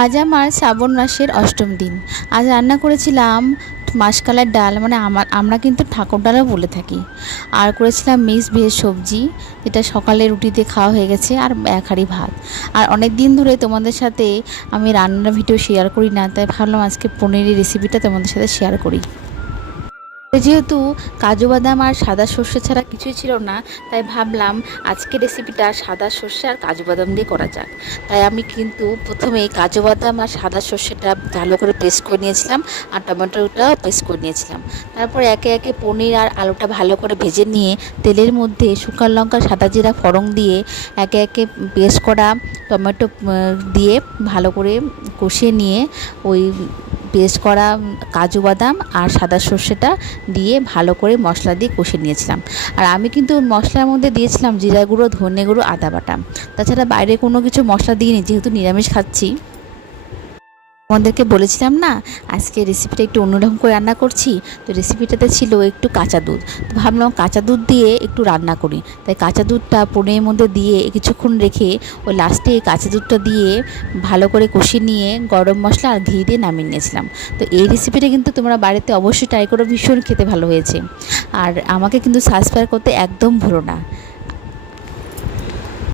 আজ আমার শ্রাবণ মাসের অষ্টম দিন। আজ রান্না করেছিলাম মাসকলাইয়ের ডাল, মানে আমরা কিন্তু ঠাকুর ডালও বলে থাকি। আর করেছিলাম মিক্স ভেজ সবজি, যেটা সকালে রুটি দিয়ে খাওয়া হয়ে গেছে, আর এক হাঁড়ি ভাত। আর অনেক দিন ধরে তোমাদের সাথে আমি রান্নার ভিডিও শেয়ার করি না, তাই ভাবলাম আজকে পনিরের রেসিপিটা তোমাদের সাথে শেয়ার করি। যেহেতু কাজু বাদাম আর সাদা সর্ষে ছাড়া কিছুই ছিল না, তাই ভাবলাম আজকের রেসিপিটা সাদা সর্ষে আর কাজু বাদাম দিয়ে করা যাক। তাই আমি কিন্তু প্রথমে কাজু বাদাম আর সাদা সর্ষেটা ভালো করে পেস্ট করে নিয়েছিলাম, আর টমেটোটাও পেস্ট করে নিয়েছিলাম। তারপর একে একে পনির আর আলুটা ভালো করে ভেজে নিয়ে তেলের মধ্যে শুকনো লঙ্কা সাদা জিরা ফোড়ন দিয়ে একে একে পেস্ট করা টমেটো দিয়ে ভালো করে কষিয়ে নিয়ে ওই পেস্ট করা কাজু বাদাম আর সাদা সর্ষেটা দিয়ে ভালো করে মশলা দিয়ে কষিয়ে নিয়েছিলাম। আর আমি কিন্তু মশলার মধ্যে দিয়েছিলাম জিরা গুঁড়ো, ধনে গুঁড়ো, আদা বাটা। তাছাড়া বাইরে কোনো কিছু মশলা দিইনি, যেহেতু নিরামিষ খাচ্ছি। তোমাদেরকে বলেছিলাম না আজকে রেসিপিটা একটু অন্যরকম করে রান্না করছি, তো রেসিপিটাতে ছিল একটু কাঁচা দুধ। তো ভাবলাম কাঁচা দুধ দিয়ে একটু রান্না করি, তাই কাঁচা দুধটা পনিরের মধ্যে দিয়ে কিছুক্ষণ রেখে ওই লাস্টে কাঁচা দুধটা দিয়ে ভালো করে কষিয়ে নিয়ে গরম মশলা আর ঘি দিয়ে নামিয়ে নিয়েছিলাম। তো এই রেসিপিটা কিন্তু তোমরা বাড়িতে অবশ্যই ট্রাই করো, ভীষণ খেতে ভালো হয়েছে। আর আমাকে কিন্তু সাবস্ক্রাইব করতে একদম ভুলো না।